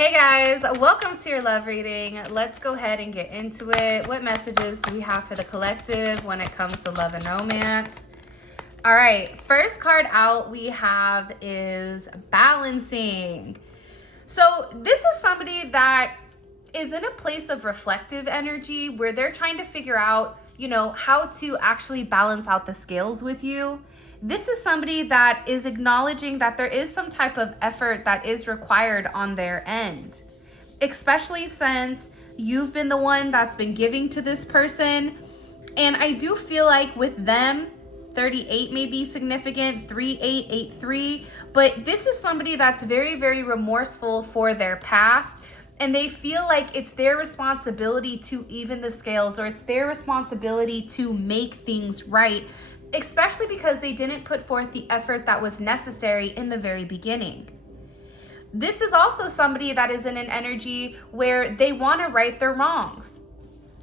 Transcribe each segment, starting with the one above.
Hey guys, welcome to your love reading. Let's go ahead and get into it. What messages do we have for the collective when it comes to love and romance? All right, first card out we have is balancing. So this is somebody that is in a place of reflective energy where they're trying to figure out, how to actually balance out the scales with you. This is somebody that is acknowledging that there is some type of effort that is required on their end, especially since you've been the one that's been giving to this person. And I do feel like with them, 38 may be significant, 3883, but this is somebody that's very, very remorseful for their past. And they feel like it's their responsibility to even the scales, or it's their responsibility to make things right, especially because they didn't put forth the effort that was necessary in the very beginning. This is also somebody that is in an energy where they want to right their wrongs.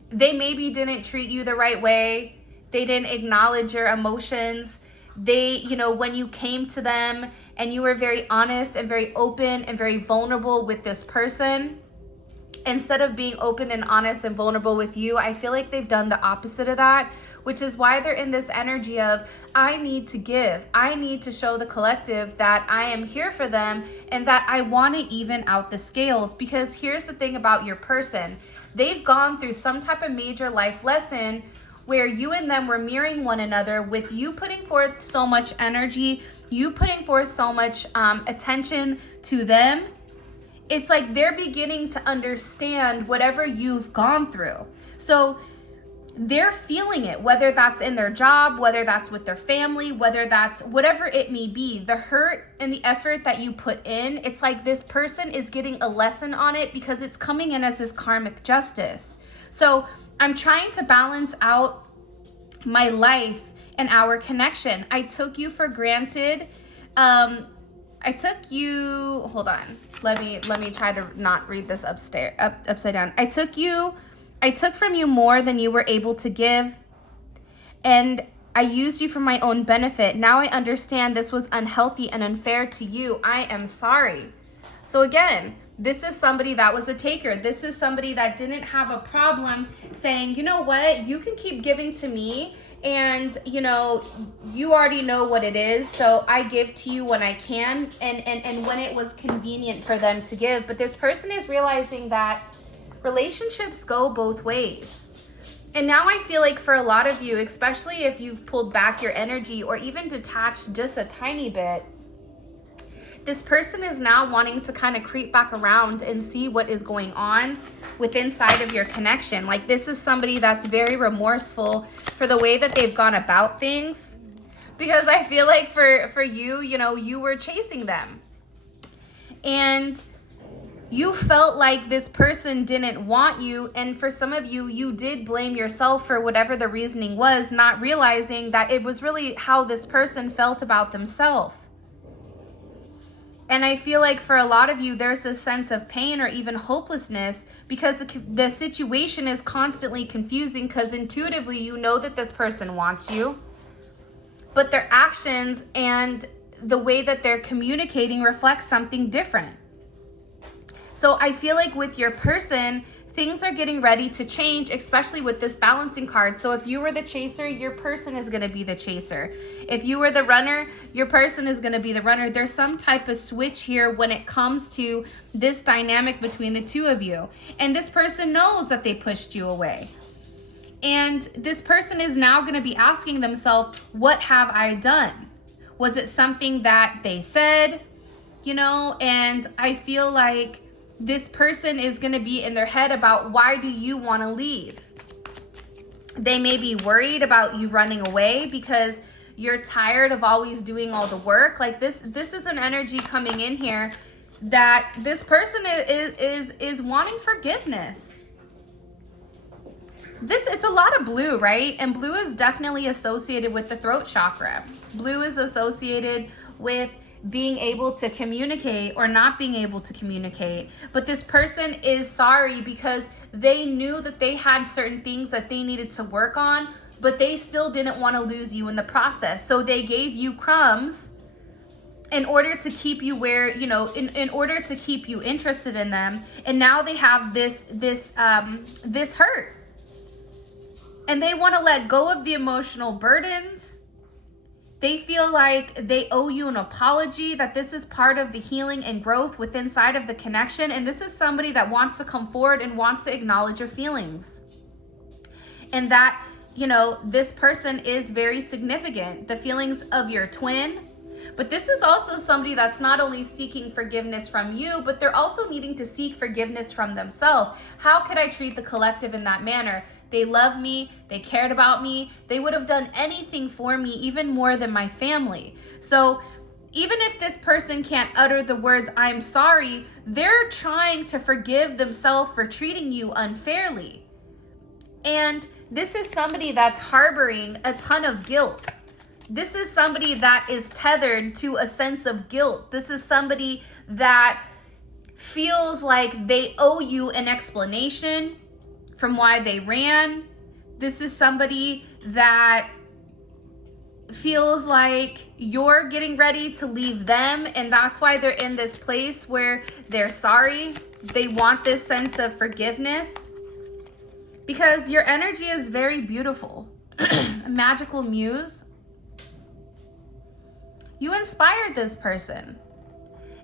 They maybe didn't treat you the right way. They didn't acknowledge your emotions. They, when you came to them and you were very honest and very open and very vulnerable with this person, instead of being open and honest and vulnerable with you, I feel like they've done the opposite of that, which is why they're in this energy of, I need to give. I need to show the collective that I am here for them and that I want to even out the scales. Because here's the thing about your person. They've gone through some type of major life lesson where you and them were mirroring one another, with you putting forth so much energy, you putting forth so much attention to them. It's like they're beginning to understand whatever you've gone through. So they're feeling it, whether that's in their job, whether that's with their family, whether that's whatever it may be, the hurt and the effort that you put in. It's like this person is getting a lesson on it because it's coming in as this karmic justice. So I'm trying to balance out my life and our connection. I took you for granted. Hold on. Let me try to not read this upside down. I took from you more than you were able to give, and I used you for my own benefit. Now I understand this was unhealthy and unfair to you. I am sorry. So again, this is somebody that was a taker. This is somebody that didn't have a problem saying, you know what, you can keep giving to me, and you already know what it is, so I give to you when I can and when it was convenient for them to give. But this person is realizing that relationships go both ways. And now I feel like for a lot of you, especially if you've pulled back your energy or even detached just a tiny bit, this person is now wanting to kind of creep back around and see what is going on within side of your connection. Like, this is somebody that's very remorseful for the way that they've gone about things, because I feel like for you, you were chasing them and you felt like this person didn't want you. And for some of you, you did blame yourself for whatever the reasoning was, not realizing that it was really how this person felt about themselves. And I feel like for a lot of you, there's a sense of pain or even hopelessness because the situation is constantly confusing, because intuitively you know that this person wants you, but their actions and the way that they're communicating reflects something different. So I feel like with your person, things are getting ready to change, especially with this balancing card. So if you were the chaser, your person is going to be the chaser. If you were the runner, your person is going to be the runner. There's some type of switch here when it comes to this dynamic between the two of you. And this person knows that they pushed you away. And this person is now going to be asking themselves, what have I done? Was it something that they said? And I feel like this person is going to be in their head about, why do you want to leave? They may be worried about you running away because you're tired of always doing all the work. Like this is an energy coming in here that this person is wanting forgiveness. It's a lot of blue, right? And blue is definitely associated with the throat chakra. Blue is associated with being able to communicate or not being able to communicate. But this person is sorry because they knew that they had certain things that they needed to work on, but they still didn't want to lose you in the process. So they gave you crumbs in order to keep you where, you know, in order to keep you interested in them. And now they have this hurt. And they want to let go of the emotional burdens. They feel like they owe you an apology, that this is part of the healing and growth within inside of the connection. And this is somebody that wants to come forward and wants to acknowledge your feelings. And that, you know, this person is very significant. The feelings of your twin. But this is also somebody that's not only seeking forgiveness from you, but they're also needing to seek forgiveness from themselves. How could I treat the collective in that manner? They love me, they cared about me, they would have done anything for me, even more than my family. So even if this person can't utter the words, I'm sorry, they're trying to forgive themselves for treating you unfairly. And this is somebody that's harboring a ton of guilt. This is somebody that is tethered to a sense of guilt. This is somebody that feels like they owe you an explanation from why they ran. This is somebody that feels like you're getting ready to leave them, and that's why they're in this place where they're sorry. They want this sense of forgiveness because your energy is very beautiful. A magical muse. You inspired this person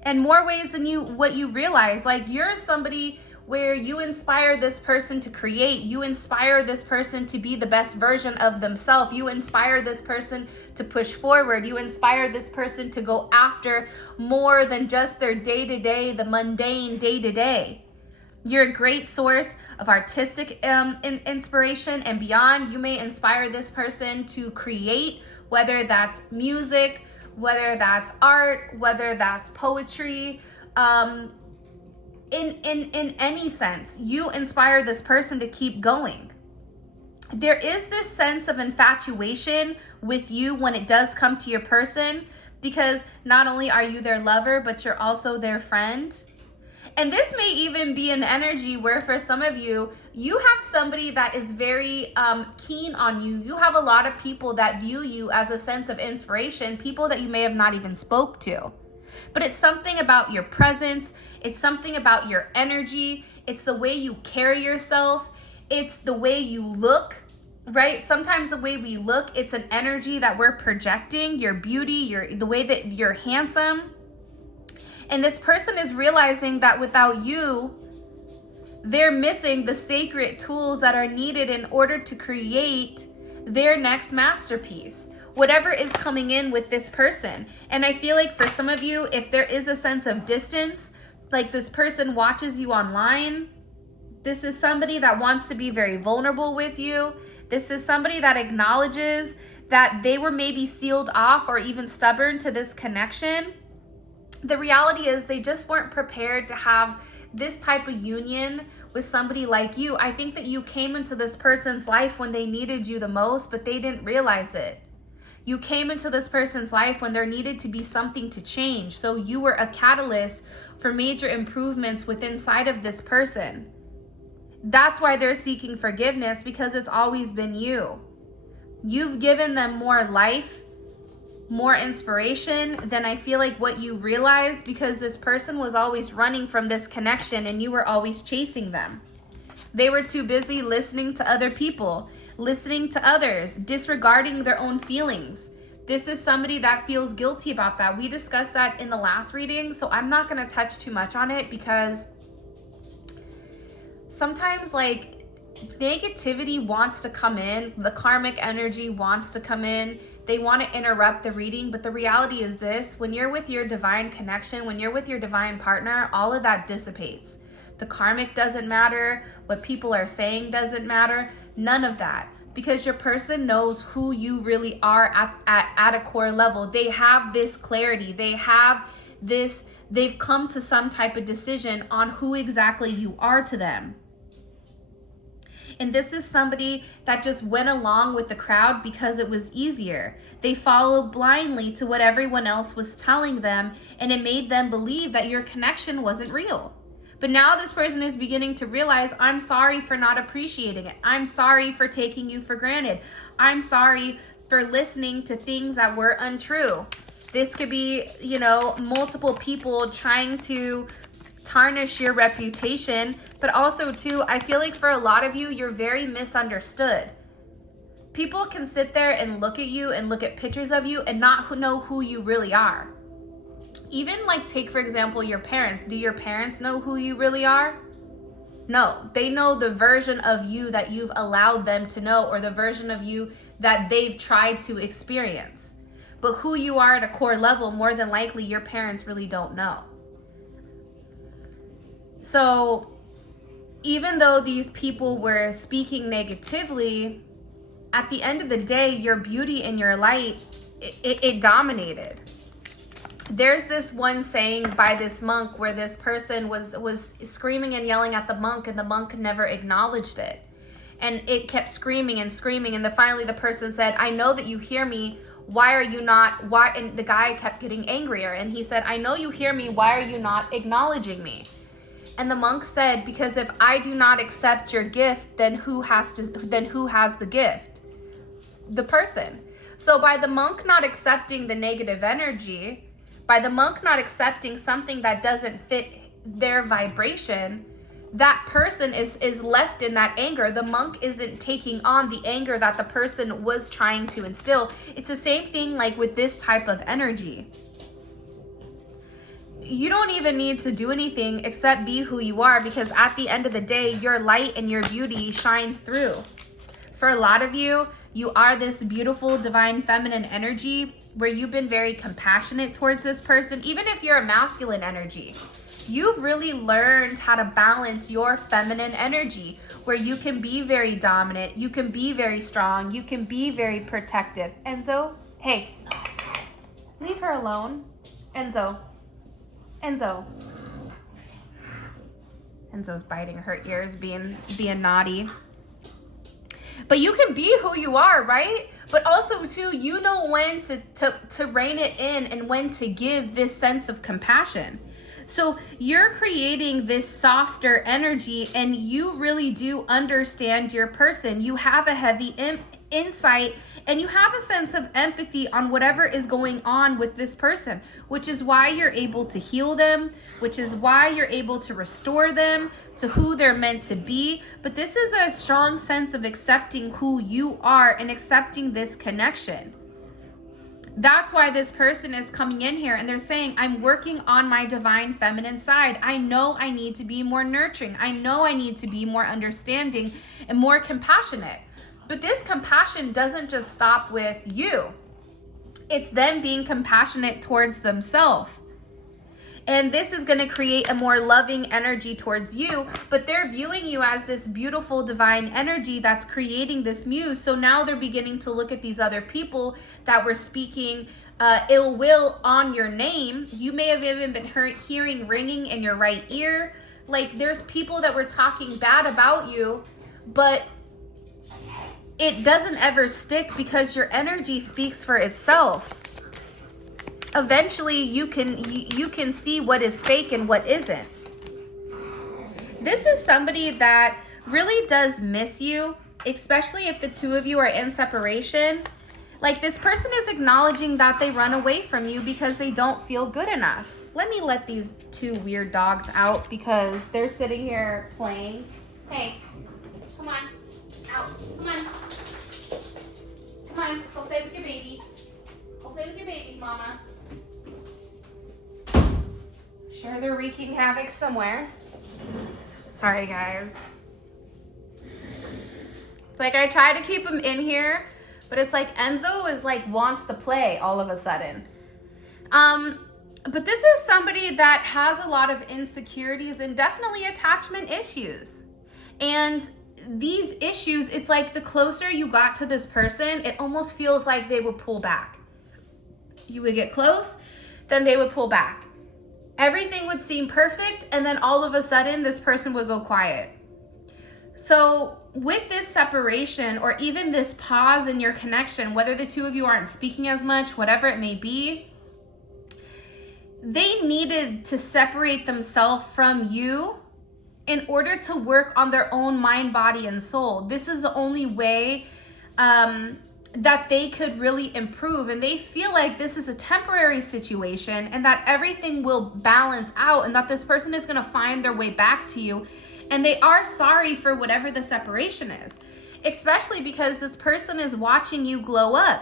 in more ways than what you realize. Like, you're somebody where you inspire this person to create. You inspire this person to be the best version of themselves. You inspire this person to push forward. You inspire this person to go after more than just their day-to-day, the mundane day-to-day. You're a great source of artistic inspiration and beyond. You may inspire this person to create, whether that's music, whether that's art, whether that's poetry, in any sense. You inspire this person to keep going. There is this sense of infatuation with you when it does come to your person, because not only are you their lover, but you're also their friend. And this may even be an energy where for some of you, you have somebody that is very keen on you. You have a lot of people that view you as a sense of inspiration, people that you may have not even spoke to. But it's something about your presence. It's something about your energy. It's the way you carry yourself. It's the way you look, right? Sometimes the way we look, it's an energy that we're projecting, your beauty, the way that you're handsome. And this person is realizing that without you, they're missing the sacred tools that are needed in order to create their next masterpiece, whatever is coming in with this person. And I feel like for some of you, if there is a sense of distance, like this person watches you online, this is somebody that wants to be very vulnerable with you. This is somebody that acknowledges that they were maybe sealed off or even stubborn to this connection. The reality is they just weren't prepared to have this type of union with somebody like you. I think that you came into this person's life when they needed you the most, but they didn't realize it. You came into this person's life when there needed to be something to change. So you were a catalyst for major improvements within inside of this person. That's why they're seeking forgiveness, because it's always been you. You've given them more life, more inspiration than I feel like what you realized, because this person was always running from this connection and you were always chasing them. They were too busy listening to other people, listening to others, disregarding their own feelings. This is somebody that feels guilty about that. We discussed that in the last reading, so I'm not going to touch too much on it, because sometimes like negativity wants to come in, the karmic energy wants to come in. They want to interrupt the reading, but the reality is this: when you're with your divine connection, when you're with your divine partner, all of that dissipates. The karmic doesn't matter. What people are saying doesn't matter. None of that, because your person knows who you really are at a core level. They have this clarity. They have this, they've come to some type of decision on who exactly you are to them. And this is somebody that just went along with the crowd because it was easier. They followed blindly to what everyone else was telling them, and it made them believe that your connection wasn't real. But now this person is beginning to realize, I'm sorry for not appreciating it. I'm sorry for taking you for granted. I'm sorry for listening to things that were untrue. This could be, you know, multiple people trying to tarnish your reputation. But also too, I feel like for a lot of you, you're very misunderstood. People can sit there and look at you and look at pictures of you and not know who you really are. Even like, take for example, your parents. Do your parents know who you really are? No, they know the version of you that you've allowed them to know, or the version of you that they've tried to experience. But who you are at a core level, more than likely, your parents really don't know. So even though these people were speaking negatively, at the end of the day, your beauty and your light, it dominated. There's this one saying by this monk where this person was screaming and yelling at the monk, and the monk never acknowledged it. And it kept screaming and screaming. And then finally the person said, I know that you hear me. Why are you not, why? And the guy kept getting angrier. And he said, I know you hear me. Why are you not acknowledging me? And the monk said, because if I do not accept your gift, then who has the gift? The person. So by the monk not accepting the negative energy, by the monk not accepting something that doesn't fit their vibration, that person is left in that anger. The monk isn't taking on the anger that the person was trying to instill. It's the same thing like with this type of energy. You don't even need to do anything except be who you are, because at the end of the day, your light and your beauty shines through. For a lot of you, you are this beautiful divine feminine energy where you've been very compassionate towards this person. Even if you're a masculine energy, you've really learned how to balance your feminine energy, where you can be very dominant, you can be very strong, you can be very protective. Enzo, hey, leave her alone. Enzo. Enzo's biting her ears, being naughty. But you can be who you are, right? But also too, you know when to rein it in and when to give this sense of compassion. So you're creating this softer energy, and you really do understand your person. You have a heavy insight, and you have a sense of empathy on whatever is going on with this person, which is why you're able to heal them, which is why you're able to restore them to who they're meant to be. But this is a strong sense of accepting who you are and accepting this connection. That's why this person is coming in here and they're saying, I'm working on my divine feminine side. I know I need to be more nurturing. I know I need to be more understanding and more compassionate. But this compassion doesn't just stop with you. It's them being compassionate towards themselves. And this is going to create a more loving energy towards you, but they're viewing you as this beautiful divine energy that's creating this muse. So now they're beginning to look at these other people that were speaking ill will on your name. You may have even been hearing ringing in your right ear. Like, there's people that were talking bad about you, but it doesn't ever stick because your energy speaks for itself. Eventually you can see what is fake and what isn't. This is somebody that really does miss you, especially if the two of you are in separation. Like, this person is acknowledging that they run away from you because they don't feel good enough. Let me let these two weird dogs out because they're sitting here playing. Hey, come on, out, come on. Come on, go play with your babies. Go play with your babies, mama. Sure, they're wreaking havoc somewhere. Sorry, guys. It's like I try to keep him in here, but it's like Enzo is like wants to play all of a sudden. But this is somebody that has a lot of insecurities and definitely attachment issues. And these issues, it's like the closer you got to this person, it almost feels like they would pull back. You would get close, then they would pull back. Everything would seem perfect, and then all of a sudden this person would go quiet. So with this separation, or even this pause in your connection, whether the two of you aren't speaking as much, whatever it may be, they needed to separate themselves from you in order to work on their own mind, body, and soul. This is the only way that they could really improve, and they feel like this is a temporary situation and that everything will balance out and that this person is going to find their way back to you, and they are sorry for whatever the separation is, especially because this person is watching you glow up.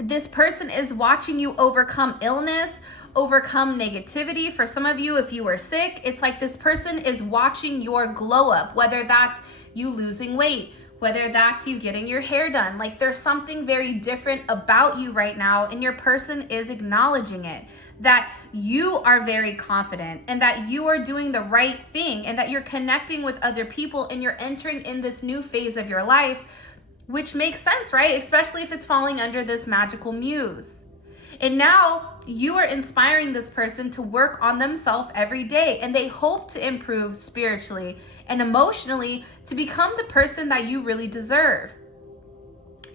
This person is watching you overcome illness, overcome negativity. For some of you, if you were sick, it's like this person is watching your glow up, whether that's you losing weight, whether that's you getting your hair done. Like there's something very different about you right now, and your person is acknowledging it, that you are very confident and that you are doing the right thing and that you're connecting with other people and you're entering in this new phase of your life, which makes sense, right? Especially if it's falling under this magical muse. And now you are inspiring this person to work on themselves every day, and they hope to improve spiritually and emotionally to become the person that you really deserve.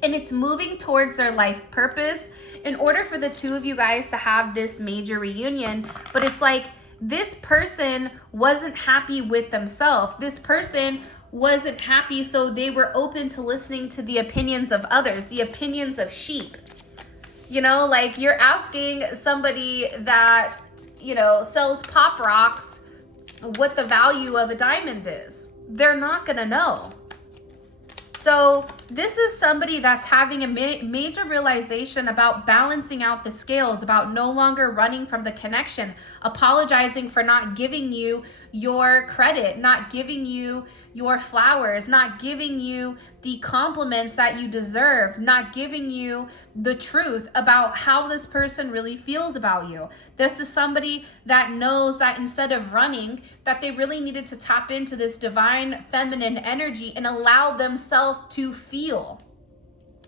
And it's moving towards their life purpose in order for the two of you guys to have this major reunion. But it's like this person wasn't happy with themselves. This person wasn't happy, so they were open to listening to the opinions of others, the opinions of sheep. You know, like you're asking somebody that, you know, sells pop rocks what the value of a diamond is. They're not gonna know. So this is somebody that's having a major realization about balancing out the scales, about no longer running from the connection, apologizing for not giving you your credit, not giving you your flowers, not giving you the compliments that you deserve, not giving you the truth about how this person really feels about you. This is somebody that knows that instead of running, that they really needed to tap into this divine feminine energy and allow themselves to feel.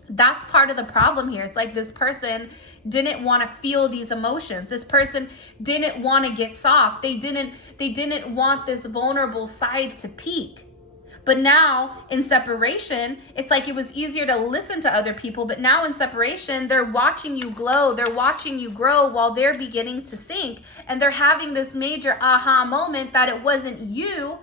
That's part of the problem here. It's like this person didn't want to feel these emotions. This person didn't want to get soft. They didn't want this vulnerable side to peak. But now in separation, it's like it was easier to listen to other people. But now in separation, they're watching you glow. They're watching you grow while they're beginning to sink. And they're having this major aha moment that it wasn't you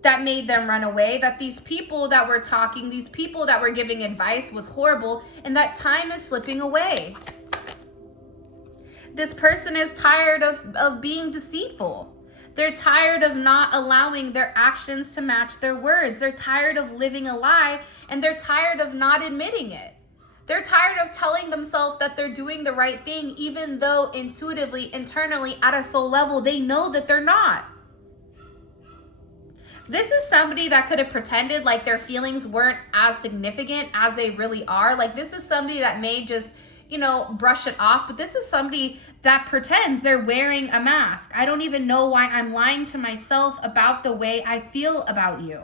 that made them run away, that these people that were talking, these people that were giving advice was horrible, and that time is slipping away. This person is tired of being deceitful. They're tired of not allowing their actions to match their words. They're tired of living a lie, and they're tired of not admitting it. They're tired of telling themselves that they're doing the right thing, even though intuitively, internally, at a soul level, they know that they're not. This is somebody that could have pretended like their feelings weren't as significant as they really are. Like this is somebody that may just, you know, brush it off, but this is somebody that pretends they're wearing a mask. I don't even know why I'm lying to myself about the way I feel about you.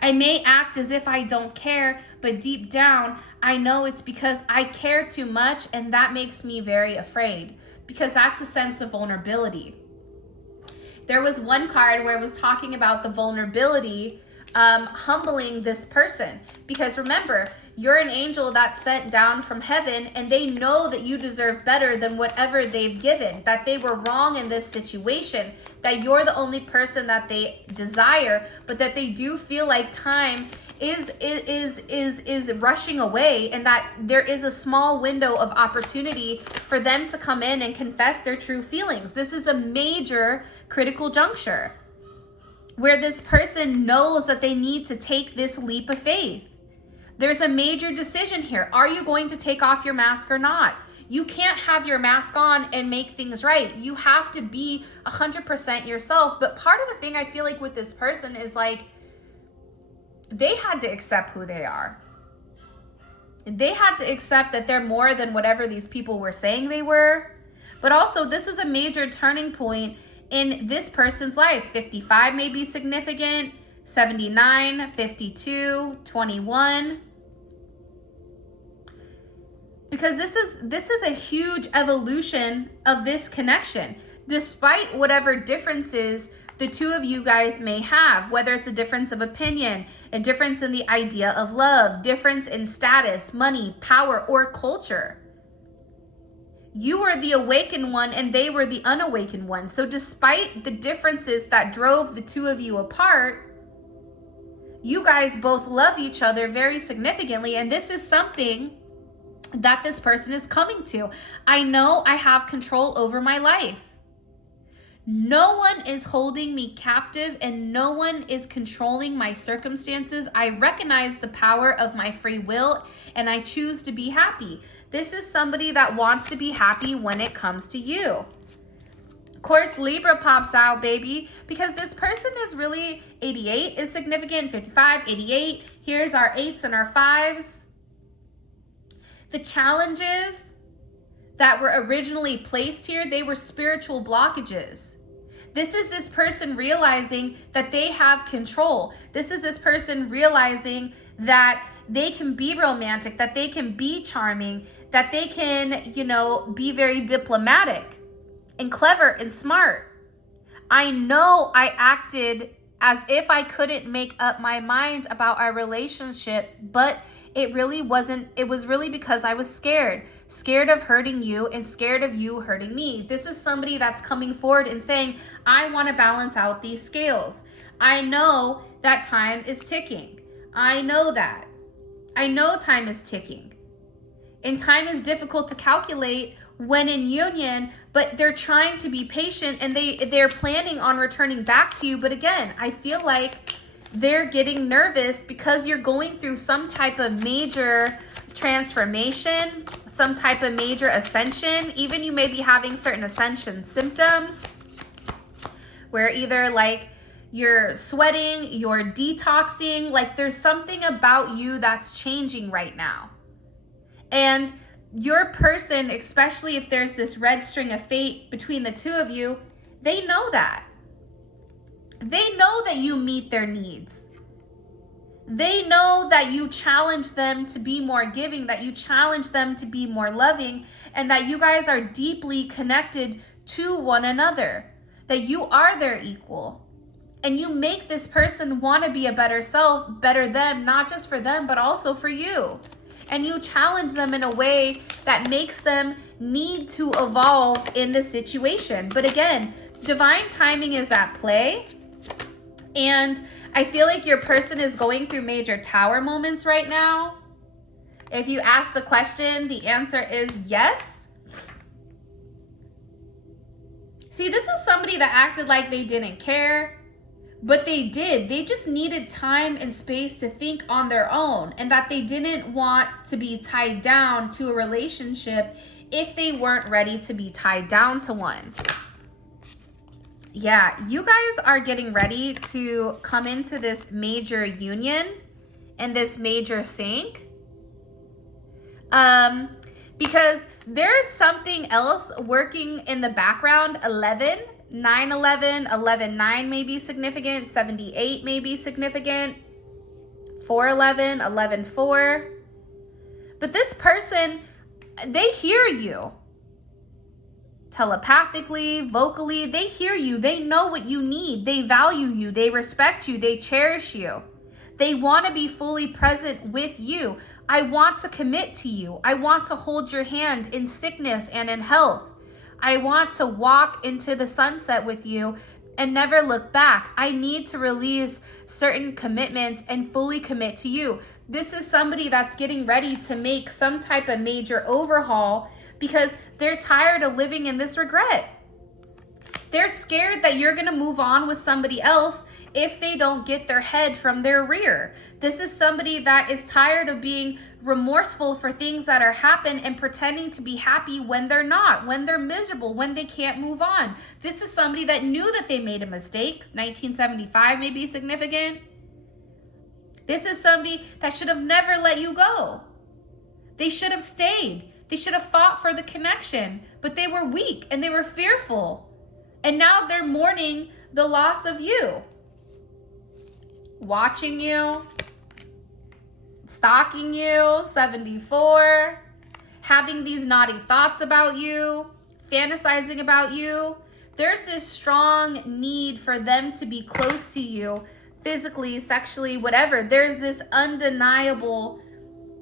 I may act as if I don't care, but deep down, I know it's because I care too much, and that makes me very afraid, because that's a sense of vulnerability. There was one card where it was talking about the vulnerability humbling this person, because remember, you're an angel that's sent down from heaven, and they know that you deserve better than whatever they've given, that they were wrong in this situation, that you're the only person that they desire, but that they do feel like time is rushing away, and that there is a small window of opportunity for them to come in and confess their true feelings. This is a major critical juncture where this person knows that they need to take this leap of faith. There's a major decision here. Are you going to take off your mask or not? You can't have your mask on and make things right. You have to be 100% yourself. But part of the thing I feel like with this person is like, they had to accept who they are. They had to accept that they're more than whatever these people were saying they were. But also, this is a major turning point in this person's life. 55 may be significant, 79, 52, 21. Because this is a huge evolution of this connection, despite whatever differences the two of you guys may have, whether it's a difference of opinion, a difference in the idea of love, difference in status, money, power, or culture. You were the awakened one and they were the unawakened one. So despite the differences that drove the two of you apart, you guys both love each other very significantly, and this is something that this person is coming to. I know I have control over my life. No one is holding me captive and no one is controlling my circumstances. I recognize the power of my free will and I choose to be happy. This is somebody that wants to be happy when it comes to you. Of course, Libra pops out, baby, because this person is really 88 is significant, 55, 88. Here's our 8s and our 5s. The challenges that were originally placed here, they were spiritual blockages. This is this person realizing that they have control. This is this person realizing that they can be romantic, that they can be charming, that they can, you know, be very diplomatic and clever and smart. I know I acted as if I couldn't make up my mind about our relationship, but it really wasn't. It was really because I was scared of hurting you and scared of you hurting me. This is somebody that's coming forward and saying, I want to balance out these scales. I know that time is ticking. I know that. I know time is ticking. And time is difficult to calculate when in union, but they're trying to be patient and they're planning on returning back to you. But again, I feel like they're getting nervous because you're going through some type of major transformation, some type of major ascension. Even you may be having certain ascension symptoms where either like you're sweating, you're detoxing, like there's something about you that's changing right now. And your person, especially if there's this red string of fate between the two of you, they know that. They know that you meet their needs. They know that you challenge them to be more giving, that you challenge them to be more loving, and that you guys are deeply connected to one another, that you are their equal. And you make this person want to be a better self, better them, not just for them, but also for you. And you challenge them in a way that makes them need to evolve in the situation. But again, divine timing is at play. And I feel like your person is going through major tower moments right now. If you asked a question, the answer is yes. See, this is somebody that acted like they didn't care, but they did. They just needed time and space to think on their own, and that they didn't want to be tied down to a relationship if they weren't ready to be tied down to one. Yeah, you guys are getting ready to come into this major union and this major sync. Because there's something else working in the background. 11, 9/11, 11/9 may be significant. 78 may be significant. 4/11, 11/4. But this person, they hear you. Telepathically, vocally, they hear you. They know what you need. They value you. They respect you. They cherish you. They want to be fully present with you. I want to commit to you. I want to hold your hand in sickness and in health. I want to walk into the sunset with you and never look back. I need to release certain commitments and fully commit to you. This is somebody that's getting ready to make some type of major overhaul because they're tired of living in this regret. They're scared that you're going to move on with somebody else if they don't get their head from their rear. This is somebody that is tired of being remorseful for things that are happened and pretending to be happy when they're not, when they're miserable, when they can't move on. This is somebody that knew that they made a mistake. 1975 may be significant. This is somebody that should have never let you go. They should have stayed. They should have fought for the connection, but they were weak and they were fearful. And now they're mourning the loss of you. Watching you, stalking you, 74, having these naughty thoughts about you, fantasizing about you. There's this strong need for them to be close to you, physically, sexually, whatever. There's this undeniable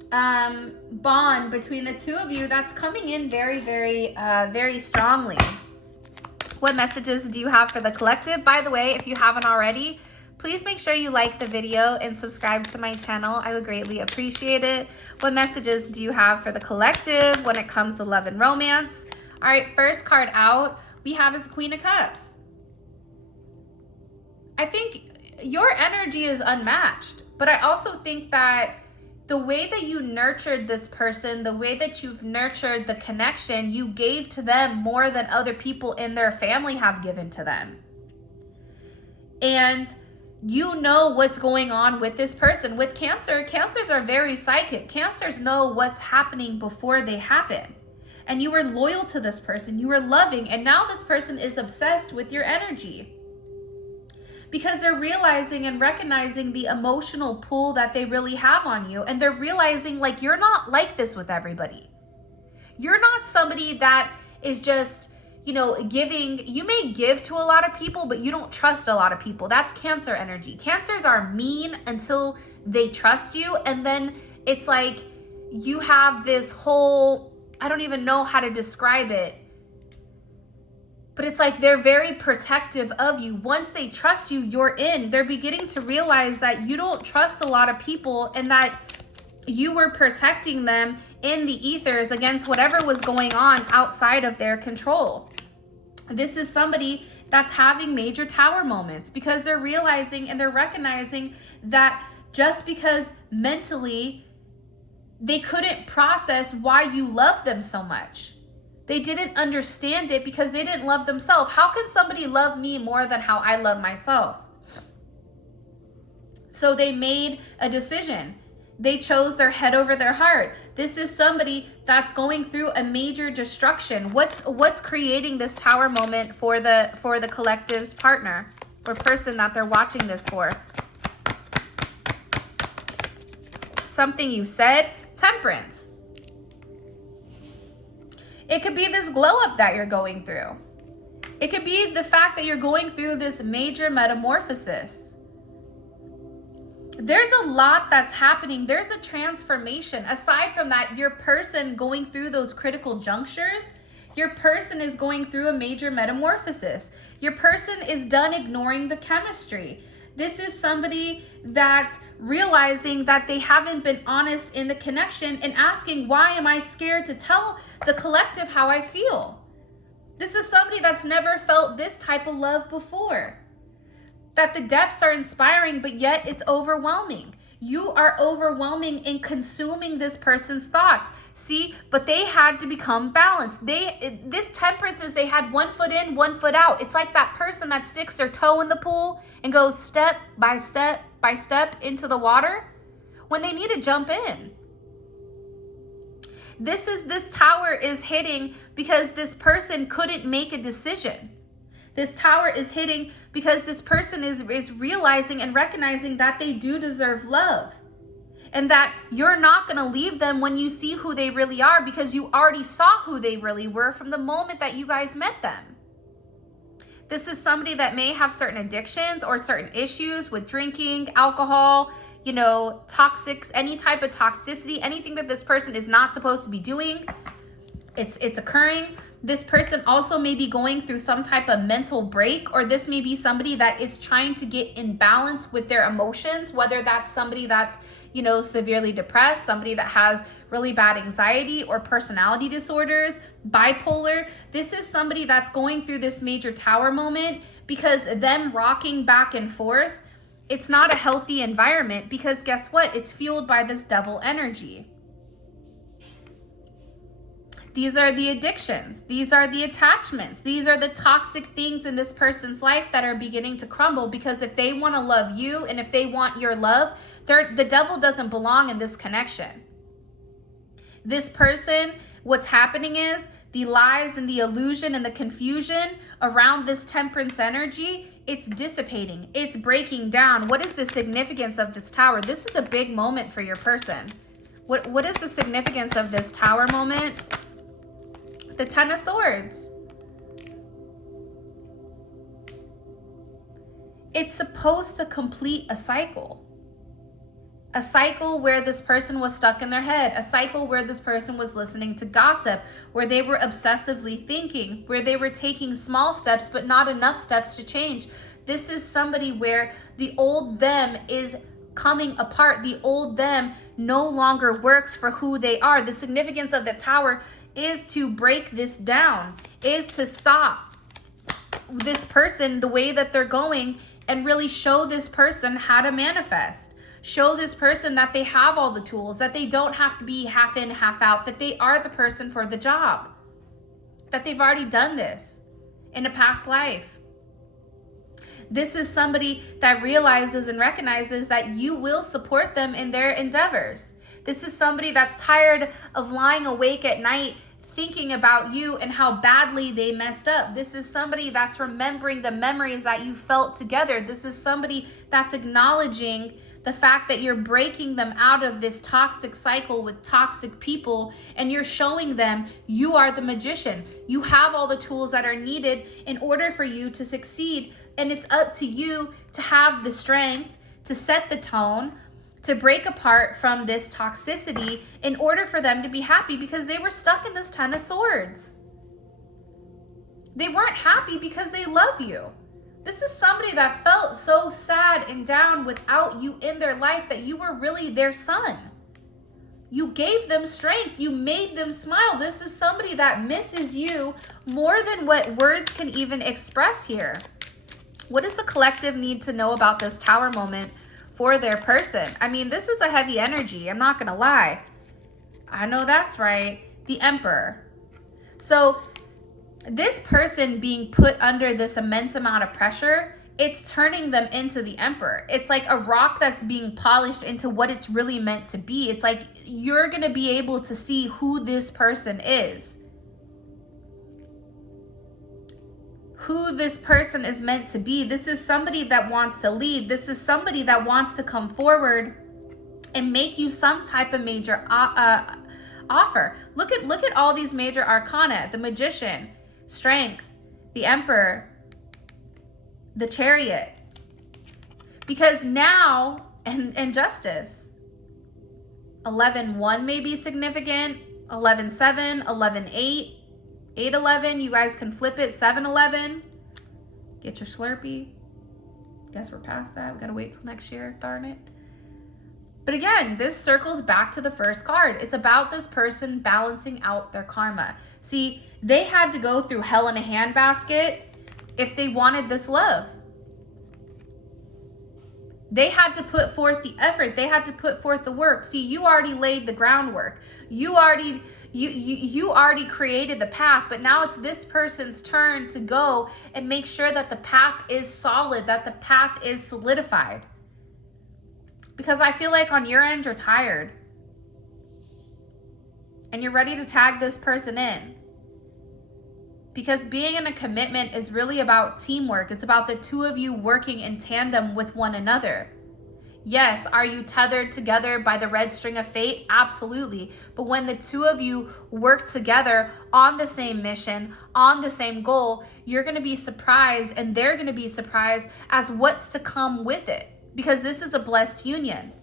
bond between the two of you that's coming in very, very strongly. What messages do you have for the collective? By the way, if you haven't already, Please make sure you like the video and subscribe to my channel. I would greatly appreciate it. What messages do you have for the collective when it comes to love and romance? All right, first card out we have is Queen of Cups. I think your energy is unmatched, but I also think that the way that you nurtured this person, the way that you've nurtured the connection, you gave to them more than other people in their family have given to them. And you know what's going on with this person. With Cancer, Cancers are very psychic. Cancers know what's happening before they happen. And you were loyal to this person. You were loving. And now this person is obsessed with your energy. Because they're realizing and recognizing the emotional pull that they really have on you. And they're realizing, like, you're not like this with everybody. You're not somebody that is just, you know, giving. You may give to a lot of people, but you don't trust a lot of people. That's Cancer energy. Cancers are mean until they trust you. And then it's like you have this whole, I don't even know how to describe it, but it's like they're very protective of you. Once they trust you, you're in. They're beginning to realize that you don't trust a lot of people and that you were protecting them in the ethers against whatever was going on outside of their control. This is somebody that's having major tower moments because they're realizing and they're recognizing that just because mentally they couldn't process why you love them so much. They didn't understand it because they didn't love themselves. How can somebody love me more than how I love myself? So they made a decision. They chose their head over their heart. This is somebody that's going through a major destruction. What's creating this tower moment for the collective's partner or person that they're watching this for? Something you said. Temperance. It could be this glow up that you're going through. It could be the fact that you're going through this major metamorphosis. There's a lot that's happening. There's a transformation. Aside from that, your person going through those critical junctures, your person is going through a major metamorphosis. Your person is done ignoring the chemistry. This is somebody that's realizing that they haven't been honest in the connection and asking, why am I scared to tell the collective how I feel? This is somebody that's never felt this type of love before. That the depths are inspiring, but yet it's overwhelming. You are overwhelming in consuming this person's thoughts. See, but they had to become balanced. This temperance is they had 1 foot in, 1 foot out. It's like that person that sticks their toe in the pool and goes step by step by step into the water when they need to jump in. This tower is hitting because this person couldn't make a decision. This tower is hitting because this person is realizing and recognizing that they do deserve love. And that you're not going to leave them when you see who they really are because you already saw who they really were from the moment that you guys met them. This is somebody that may have certain addictions or certain issues with drinking, alcohol, you know, toxic, any type of toxicity, anything that this person is not supposed to be doing. It's occurring. This person also may be going through some type of mental break, or this may be somebody that is trying to get in balance with their emotions, whether that's somebody that's, you know, severely depressed, somebody that has really bad anxiety or personality disorders, bipolar. This is somebody that's going through this major tower moment because them rocking back and forth, it's not a healthy environment because guess what? It's fueled by this devil energy. These are the addictions. These are the attachments. These are the toxic things in this person's life that are beginning to crumble because if they want to love you and if they want your love, the devil doesn't belong in this connection. This person, what's happening is the lies and the illusion and the confusion around this temperance energy, it's dissipating. It's breaking down. What is the significance of this tower? This is a big moment for your person. What is the significance of this tower moment? The Ten of Swords. It's supposed to complete a cycle. A cycle where this person was stuck in their head. A cycle where this person was listening to gossip. Where they were obsessively thinking. Where they were taking small steps but not enough steps to change. This is somebody where the old them is coming apart. The old them no longer works for who they are. The significance of the Tower is to break this down, is to stop this person the way that they're going and really show this person how to manifest. Show this person that they have all the tools, that they don't have to be half in, half out, that they are the person for the job, that they've already done this in a past life. This is somebody that realizes and recognizes that you will support them in their endeavors. This is somebody that's tired of lying awake at night thinking about you and how badly they messed up. This is somebody that's remembering the memories that you felt together. This is somebody that's acknowledging the fact that you're breaking them out of this toxic cycle with toxic people, and you're showing them you are the magician. You have all the tools that are needed in order for you to succeed, and it's up to you to have the strength to set the tone, to break apart from this toxicity in order for them to be happy, because they were stuck in this 10 of Swords. They weren't happy because they love you. This is somebody that felt so sad and down without you in their life that you were really their sun. You gave them strength. You made them smile. This is somebody that misses you more than what words can even express here. What does the collective need to know about this Tower moment for their person? I mean, this is a heavy energy. I'm not going to lie. I know that's right. The Emperor. So this person being put under this immense amount of pressure, it's turning them into the Emperor. It's like a rock that's being polished into what it's really meant to be. It's like you're going to be able to see who this person is. Who this person is meant to be. This is somebody that wants to lead. This is somebody that wants to come forward and make you some type of major offer. Look at all these major arcana. The Magician, Strength, the Emperor, the Chariot. Because now, and Justice, 11-1 may be significant, 11-7, 11-8, 8-11, you guys can flip it, 7-11. Get your Slurpee. Guess we're past that. We gotta wait till next year, darn it. But again, this circles back to the first card. It's about this person balancing out their karma. See, they had to go through hell in a handbasket if they wanted this love. They had to put forth the effort. They had to put forth the work. See, you already laid the groundwork. You already created the path, but now it's this person's turn to go and make sure that the path is solid, that the path is solidified. Because I feel like on your end, you're tired. And you're ready to tag this person in. Because being in a commitment is really about teamwork. It's about the two of you working in tandem with one another. Yes, are you tethered together by the red string of fate? Absolutely. But when the two of you work together on the same mission, on the same goal, you're going to be surprised, and they're going to be surprised as what's to come with it. Because this is a blessed union.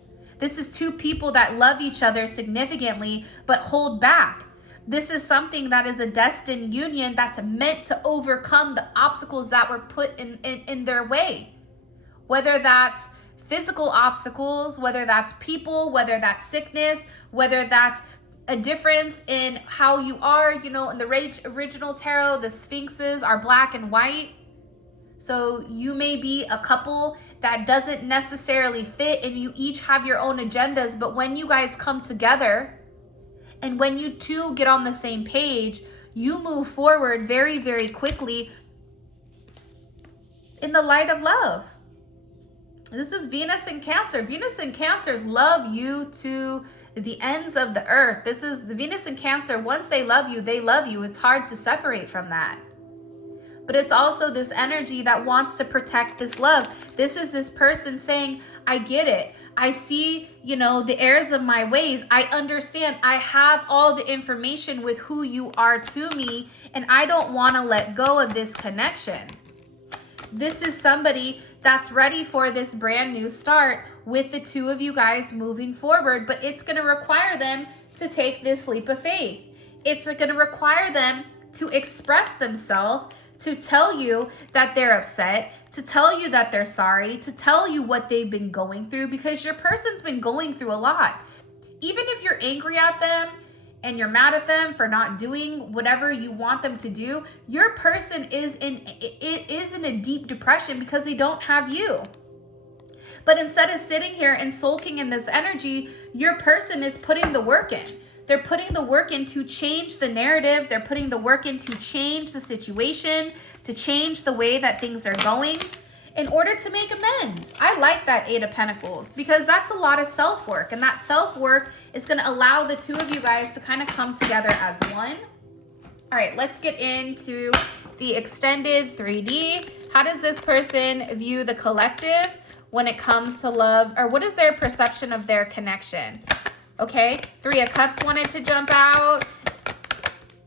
This is two people that love each other significantly, but hold back. This is something that is a destined union that's meant to overcome the obstacles that were put in their way. Whether that's physical obstacles, whether that's people, whether that's sickness, whether that's a difference in how you are. You know, in the original tarot, the sphinxes are black and white. So you may be a couple that doesn't necessarily fit, and you each have your own agendas. But when you guys come together, and when you two get on the same page, you move forward very, very quickly in the light of love. This is Venus and Cancer. Venus and Cancers love you to the ends of the earth. This is the Venus and Cancer. Once they love you, they love you. It's hard to separate from that. But it's also this energy that wants to protect this love. This is this person saying, I get it. I see, you know, the errors of my ways. I understand. I have all the information with who you are to me, and I don't want to let go of this connection. This is somebody that's ready for this brand new start with the two of you guys moving forward, but it's going to require them to take this leap of faith. It's going to require them to express themselves, to tell you that they're upset, to tell you that they're sorry, to tell you what they've been going through, because your person's been going through a lot. Even if you're angry at them and you're mad at them for not doing whatever you want them to do, your person is in a deep depression because they don't have you. But instead of sitting here and sulking in this energy, your person is putting the work in. They're putting the work in to change the narrative. They're putting the work in to change the situation, to change the way that things are going in order to make amends. I like that 8 of Pentacles because that's a lot of self-work. And that self-work is going to allow the two of you guys to kind of come together as one. All right, let's get into the extended 3D. How does this person view the collective when it comes to love? Or what is their perception of their connection? Okay, 3 of Cups wanted to jump out.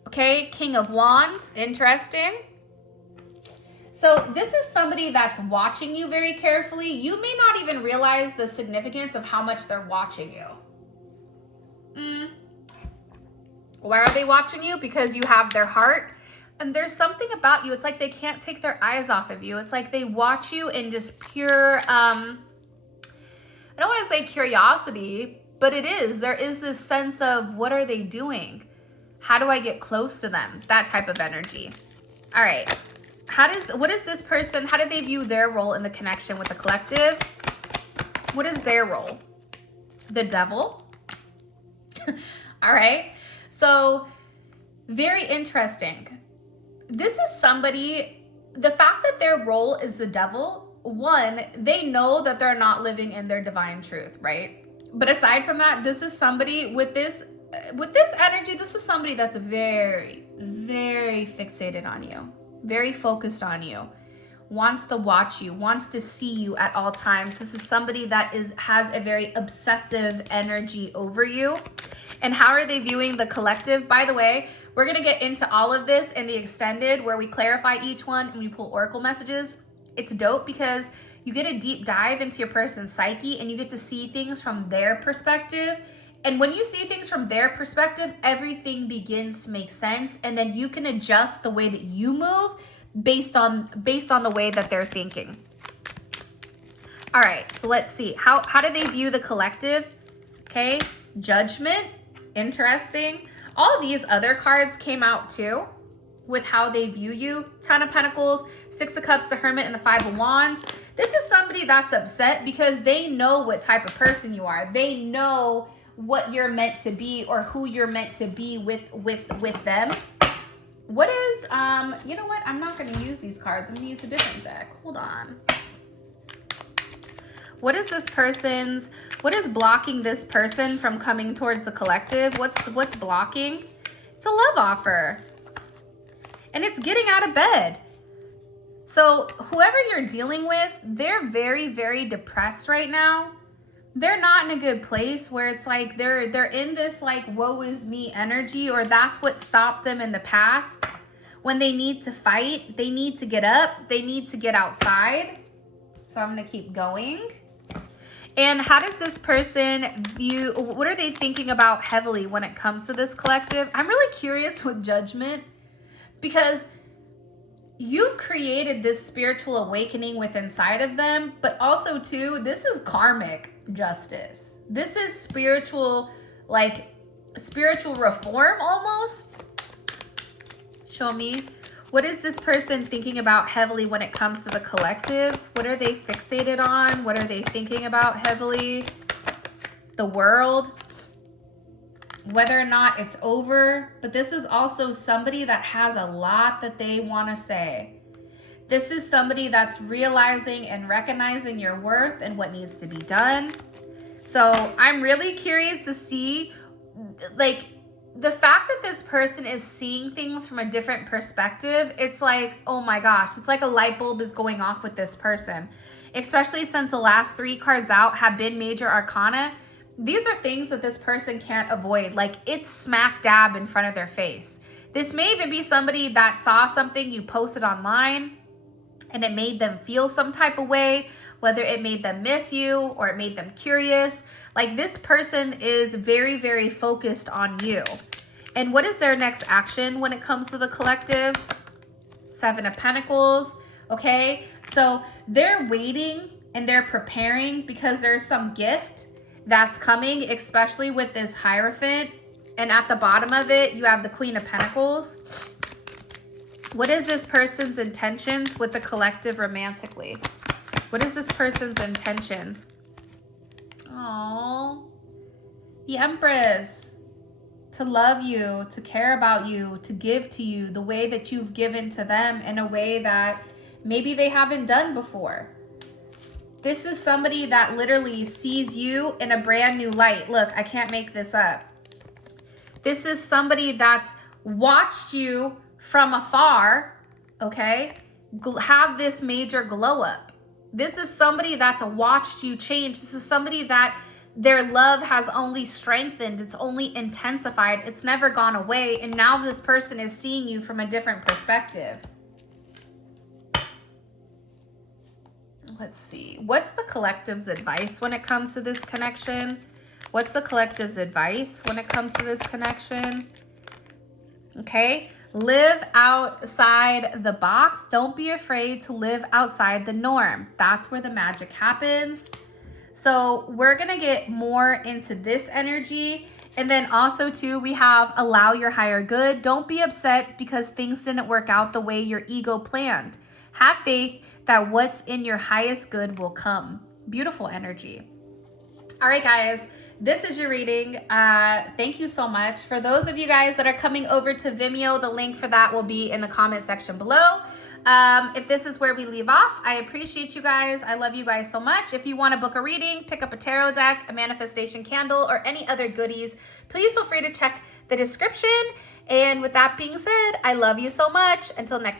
Okay, King of Wands, interesting. So this is somebody that's watching you very carefully. You may not even realize the significance of how much they're watching you. Why are they watching you? Because you have their heart. And there's something about you. It's like they can't take their eyes off of you. It's like they watch you in just pure, I don't want to say curiosity, but it is. There is this sense of, what are they doing? How do I get close to them? That type of energy. All right. What is this person, how do they view their role in the connection with the collective? What is their role? The Devil. All right. So very interesting. This is somebody, the fact that their role is the Devil, one, they know that they're not living in their divine truth, right? But aside from that, this is somebody with this energy, this is somebody that's very, very fixated on you, very focused on you, wants to watch you, wants to see you at all times. This is somebody that has a very obsessive energy over you. And how are they viewing the collective? By the way, we're going to get into all of this in the extended where we clarify each one and we pull oracle messages. It's dope because you get a deep dive into your person's psyche and you get to see things from their perspective. And when you see things from their perspective, everything begins to make sense. And then you can adjust the way that you move based on the way that they're thinking. All right, so let's see. How do they view the collective? Okay, Judgment, interesting. All these other cards came out too with how they view you. 10 of Pentacles, 6 of Cups, the Hermit, and the 5 of Wands. This is somebody that's upset because they know what type of person you are. They know what you're meant to be or who you're meant to be with them. What is, you know what? I'm not going to use these cards. I'm going to use a different deck. Hold on. What is blocking this person from coming towards the collective? What's blocking? It's a love offer. And it's getting out of bed. So whoever you're dealing with, they're very, very depressed right now. They're not in a good place where it's like they're in this like woe is me energy, or that's what stopped them in the past. When they need to fight, they need to get up, they need to get outside. So I'm going to keep going. And how does this person view, what are they thinking about heavily when it comes to this collective? I'm really curious with Judgment because you've created this spiritual awakening within inside of them, but also too, this is karmic justice. This is spiritual reform almost. Show me. What is this person thinking about heavily when it comes to the collective? What are they fixated on? What are they thinking about heavily? The World. Whether or not it's over. But this is also somebody that has a lot that they want to say. This is somebody that's realizing and recognizing your worth and what needs to be done. So I'm really curious to see, like, the fact that this person is seeing things from a different perspective. It's like, oh my gosh, it's like a light bulb is going off with this person. Especially since the last 3 cards out have been major arcana. These are things that this person can't avoid. Like, it's smack dab in front of their face. This may even be somebody that saw something you posted online and it made them feel some type of way, whether it made them miss you or it made them curious. Like, this person is very, very focused on you. And what is their next action when it comes to the collective? Seven of Pentacles, okay? So they're waiting and they're preparing because there's some gift that's coming, especially with this Hierophant. And at the bottom of it, you have the Queen of Pentacles. What is this person's intentions with the collective romantically? What is this person's intentions? Oh, the Empress. To love you, to care about you, to give to you the way that you've given to them in a way that maybe they haven't done before. This is somebody that literally sees you in a brand new light. Look, I can't make this up. This is somebody that's watched you from afar, okay, have this major glow up. This is somebody that's watched you change. This is somebody that their love has only strengthened. It's only intensified. It's never gone away. And now this person is seeing you from a different perspective. Let's see. What's the collective's advice when it comes to this connection? What's the collective's advice when it comes to this connection? Okay. Live outside the box. Don't be afraid to live outside the norm. That's where the magic happens. So we're going to get more into this energy. And then also too, we have allow your higher good. Don't be upset because things didn't work out the way your ego planned. Have faith that what's in your highest good will come. Beautiful energy. All right, guys, this is your reading. Thank you so much. For those of you guys that are coming over to Vimeo, the link for that will be in the comment section below. If this is where we leave off, I appreciate you guys. I love you guys so much. If you want to book a reading, pick up a tarot deck, a manifestation candle, or any other goodies, please feel free to check the description. And with that being said, I love you so much. Until next time.